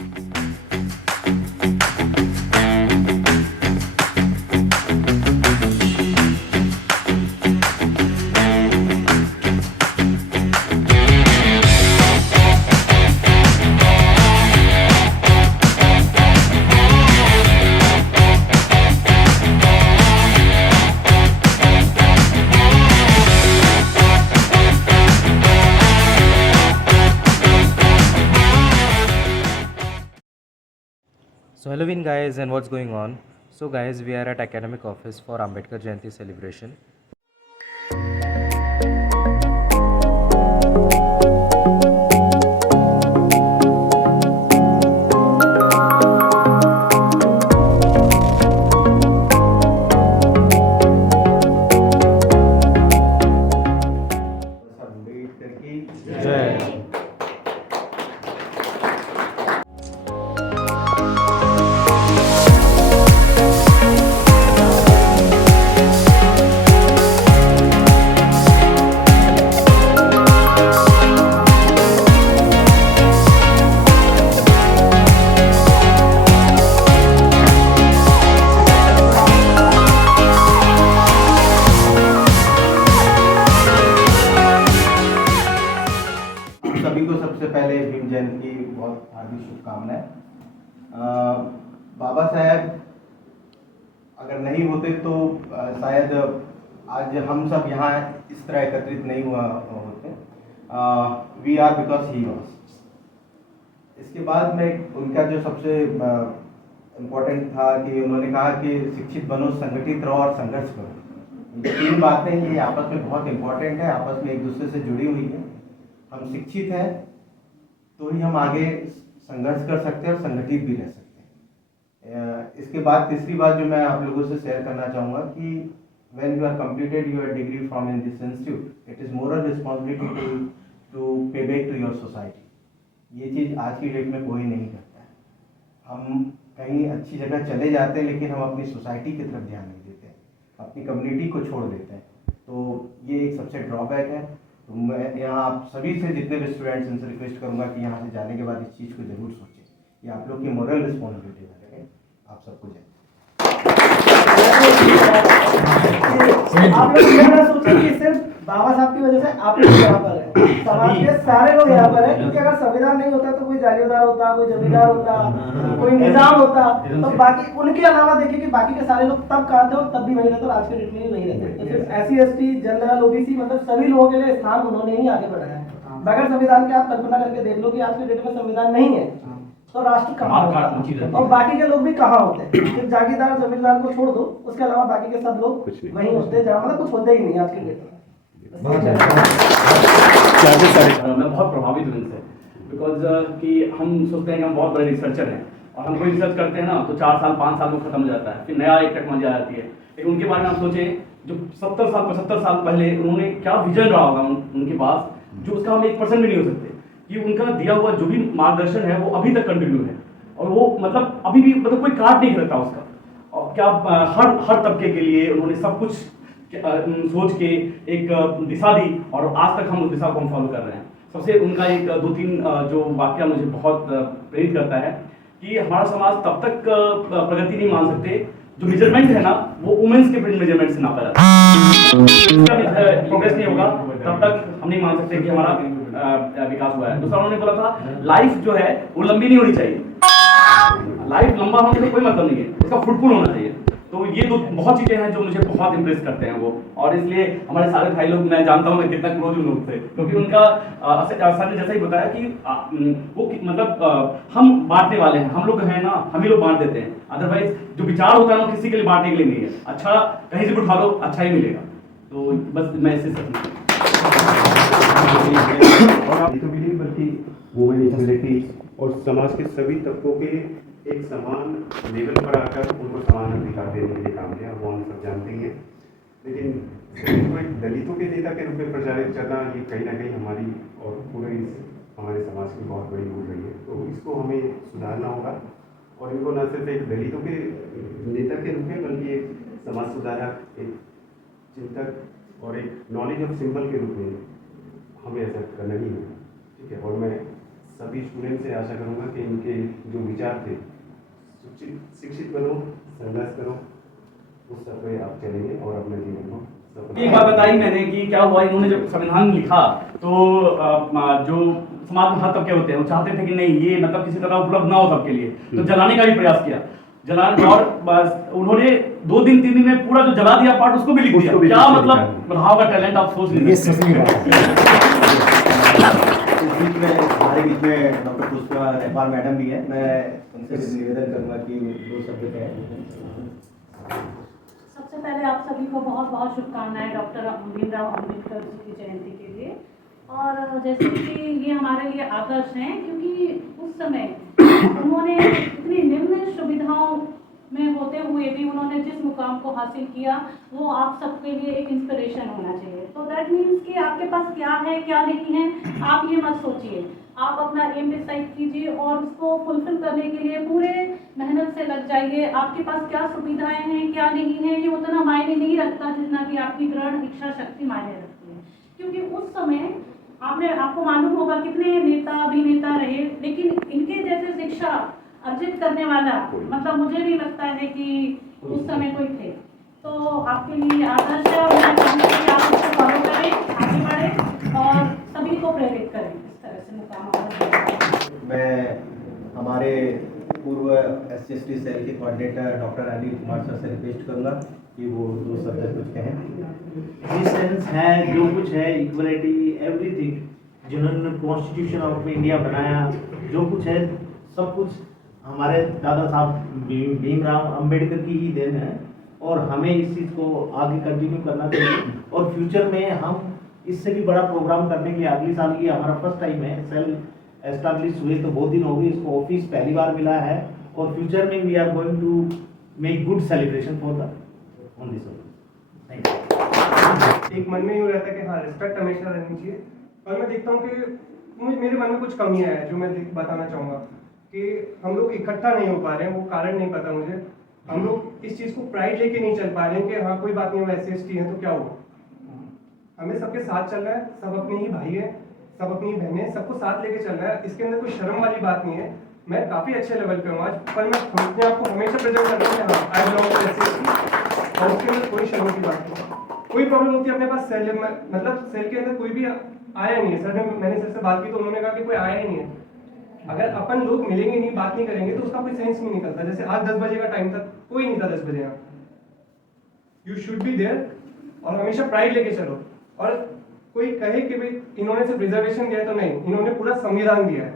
So hello guys, and what's going on? So guys, we are at academic office for Ambedkar Jayanti celebration. Ambedkar की जय। आप सभी को सबसे पहले भीम जयंती की बहुत हार्दिक शुभकामनाएं। बाबा साहब अगर नहीं होते तो शायद आज हम सब यहाँ इस तरह एकत्रित नहीं हुआ होते। We are because he was. इसके बाद में उनका जो सबसे इम्पोर्टेंट था कि उन्होंने कहा कि शिक्षित बनो, संगठित रहो और संघर्ष करो। ये तीन बातें ये आपस में बहुत इम्पोर्टेंट है, आपस में एक दूसरे से जुड़ी हुई है। हम शिक्षित हैं तो ही हम आगे संघर्ष कर सकते हैं और संगठित भी रह सकते हैं। इसके बाद तीसरी बात जो मैं आप लोगों से शेयर करना चाहूँगा कि when you are completed your degree from in this institute, it is moral responsibility to pay back to your society. ये चीज़ आज की डेट में कोई नहीं करता है। हम कहीं अच्छी जगह चले जाते हैं लेकिन हम अपनी सोसाइटी की तरफ ध्यान नहीं देते हैं, अपनी कम्युनिटी को छोड़ देते हैं। तो ये एक सबसे ड्रॉबैक है। तो मैं यहाँ आप सभी से, जितने भी स्टूडेंट्स, इनसे रिक्वेस्ट करूँगा कि यहाँ से जाने के बाद इस चीज़ को जरूर सोचें। ये आप लोग की मोरल रिस्पॉन्सिबिलिटी है। आप सबको जय। आप लोग ये ना सोचें कि सिर्फ बाबा साहब की वजह से आप लोग यहाँ पर हैं, समाज के सारे लोग यहाँ पर हैं। क्योंकि अगर संविधान नहीं होता तो कोई जागीरदार होता, कोई जमींदार होता, कोई निजाम होता, तो बाकी उनके अलावा देखिए कि बाकी के सारे लोग तब कहाँ थे और तब भी वही रहते और आज के डेट में भी वही रहते। तो सिर्फ SC ST जनरल OBC मतलब सभी लोगों के लिए स्थान उन्होंने ही आगे बढ़ाया है। बगैर संविधान के आप कल्पना करके देख लो कि आज के डेट में संविधान नहीं है तो राष्ट्र कहाँ होता और बाकी के लोग भी कहाँ होते हैं। सिर्फ जागीरदार जमींदार को छोड़ दो, उसके अलावा बाकी के सब लोग वहीं होते जहाँ मतलब कुछ होते ही नहीं आज के डेट में। मैं बहुत प्रभावित हूँ इनसे, बिकॉज कि हम सोचते हैं कि हम बहुत बड़े रिसर्चर हैं और हम कोई रिसर्च करते हैं ना तो 4 साल 5 साल में खत्म हो जाता है, फिर नया एक टेक्नोलॉजी आ जाती है। लेकिन उनके बारे में आप सोचें जो 70 साल 75 साल पहले उन्होंने क्या विजन रहा होगा उनके पास, जो उसका हम 1% भी नहीं हो सकते कि उनका दिया हुआ जो भी मार्गदर्शन है वो अभी तक कंटिन्यू है और वो मतलब अभी भी मतलब कोई काट नहीं करता उसका। और क्या हर तबके के लिए उन्होंने सब कुछ सोच के एक दिशा दी और आज तक हम उस दिशा को हम फॉलो कर रहे हैं। सबसे उनका एक 2-3 जो वाक्य मुझे बहुत प्रेरित करता है कि हमारा समाज तब तक प्रगति नहीं मान सकते जो मेजरमेंट है ना वो वुमेन्स के मेजरमेंट से नापा जाता है। प्रोग्रेस नहीं होगा तब तक हम नहीं मान सकते कि हमारा विकास हुआ है। दूसरा उन्होंने बोला था लाइफ जो है वो लंबी नहीं होनी चाहिए। लाइफ लंबा होने का कोई मतलब नहीं है, उसका फ्रूटफुल होना चाहिए। तो ये दो बहुत चीजें हैं जो मुझे बहुत इंप्रेस करते हैं वो, और इसलिए हमारे सारे भाई लोग, मैं जानता हूँ मैं कितना क्लोज हूँ लोग से, क्योंकि उनका सर ने जैसा ही बताया कि वो मतलब हम बांटने वाले हैं, हम लोग हैं ना, हम ही लोग बांट देते हैं। अदरवाइज जो विचार होता है ना किसी के लिए बांटने के लिए नहीं है। अच्छा कहीं से भी उठा लो अच्छा ही मिलेगा। तो बस मैं इससे बल्कि वुमेन इक्वलिटी और समाज के सभी तबकों के एक समान लेवल पर आकर उनको समान अधिकार देने के लिए काम किया, वो हम सब जानते हैं। लेकिन तो एक दलितों के नेता के रूप में प्रचारित करना ये कहीं ना कहीं हमारी और पूरे हमारे समाज की बहुत बड़ी भूल रही है। तो इसको हमें सुधारना होगा और इनको न सिर्फ एक दलितों के नेता के रूप में बल्कि एक समाज सुधारक, एक चिंतक और एक नॉलेज ऑफ सिंबल के रूप में हमें ऐसा करना ही होगा। ठीक है, और मैं सभी स्टूडेंट से आशा करूँगा कि इनके जो विचार थे, शिक्षित बनो, संघर्ष करो, उस सब पे आप चलेंगे और अपने जीवन को सफल। एक बात बताई मैंने कि क्या हुआ, इन्होंने जब संविधान लिखा तो जो समाज में हर तबके होते हैं वो चाहते थे कि नहीं ये मतलब किसी तरह उपलब्ध ना हो सबके लिए, तो जलाने का भी प्रयास किया, जलाने, और बस उन्होंने 2 दिन 3 दिन में पूरा जो जला दिया पार्ट उसको भी लिख दिया। क्या मतलब रहा होगा टैलेंट, आप सोच लीजिए। इस बीच में हमारे बीच में डॉक्टर पुष्पा नेपाल मैडम भी है, मैं उनसे निवेदन करूंगा कि 2 शब्द कहें। सबसे पहले आप सभी को बहुत बहुत शुभकामनाएं डॉक्टर भीमराव अम्बेडकर जी की जयंती के लिए। और जैसे कि ये हमारे लिए आदर्श हैं, क्योंकि उस समय उन्होंने इतनी निम्न सुविधाओं में होते हुए भी उन्होंने जिस मुकाम को हासिल किया वो आप सबके लिए एक इंस्पिरेशन होना चाहिए। तो दैट मीन्स कि आपके पास क्या है क्या नहीं है आप ये मत सोचिए, आप अपना एम डिसाइड कीजिए और उसको फुलफिल करने के लिए पूरे मेहनत से लग जाइए। आपके पास क्या सुविधाएं हैं क्या नहीं है ये उतना मायने नहीं रखता जितना कि आपकी दृढ़ इच्छा शक्ति मायने रखती है। क्योंकि उस समय आपको मालूम होगा कितने नेता अभिनेता रहे, लेकिन इनके जैसे शिक्षा अर्जित करने वाला मतलब मुझे नहीं लगता है कि उस समय कोई थे। तो आपके लिए आदर्श है और मैं चाहूँगी कि आप उसको फॉलो करें, आगे बढ़ें और सभी को प्रेरित करें इस तरह से मुकाम। मैं हमारे पूर्व SC/ST सेल के coordinator doctor Anil Kumar sir से रिक्वेस्ट करूंगा कि वो 2 शब्द कुछ कहें। एक्जिस्टेंस है, जो कुछ है, इक्वलिटी, एवरीथिंग, जिन्होंने कॉन्स्टिट्यूशन ऑफ इंडिया बनाया, जो कुछ है सब कुछ हमारे दादा साहब भीमराव अंबेडकर की ही देन है। और हमें इस चीज़ को आगे कंटिन्यू करना चाहिए और फ्यूचर में हम इससे भी बड़ा प्रोग्राम करने के लिए, अगले साल की हमारा फर्स्ट टाइम है, सेल एस्टैब्लिश हुए तो बहुत दिन हो गए, इसको ऑफिस पहली बार मिला है और फ्यूचर में we are going to make good celebration for the on this. Thank you. एक मन में यूँ रहता है कि हाँ रिस्पेक्ट हमेशा रहनी चाहिए, और मैं देखता हूँ कि मेरे मन में कुछ कमियां हैं जो मैं बताना चाहूँगा कि हम लोग इकट्ठा नहीं हो पा रहे हैं। वो कारण नहीं पता मुझे, हम लोग इस चीज़ को प्राइड लेके नहीं चल पा रहे हैं कि हाँ कोई बात नहीं वो SC/ST है तो क्या हुआ। हमें सबके साथ चल रहा है, सब अपने ही भाई हैं, सब अपनी बहनें, सबको साथ लेके चल रहा है, इसके अंदर कोई शर्म वाली बात नहीं है। मैं काफ़ी अच्छे लेवल पे हूँ आज, पर मैं अपने आप को हमेशा प्रेजेंट करता हूँ कि हाँ आई बिलोंग टू SC/ST और उसके अंदर कोई शर्म की बात नहीं। कोई प्रॉब्लम होती है अपने पास सेल मतलब सेल के अंदर कोई भी आया नहीं है। सर मैंने सर से बात की तो उन्होंने कहा कि कोई आया ही नहीं है। अगर अपन लोग मिलेंगे नहीं, बात नहीं करेंगे तो उसका कोई सेंस नहीं निकलता। जैसे आज 10 बजे का टाइम था, कोई नहीं था 10 बजे यहाँ। यू शुड बी देयर और हमेशा प्राइड लेके चलो। और कोई कहे कि भाई इन्होंने सिर्फ रिजर्वेशन दिया है तो नहीं, इन्होंने पूरा संविधान दिया है।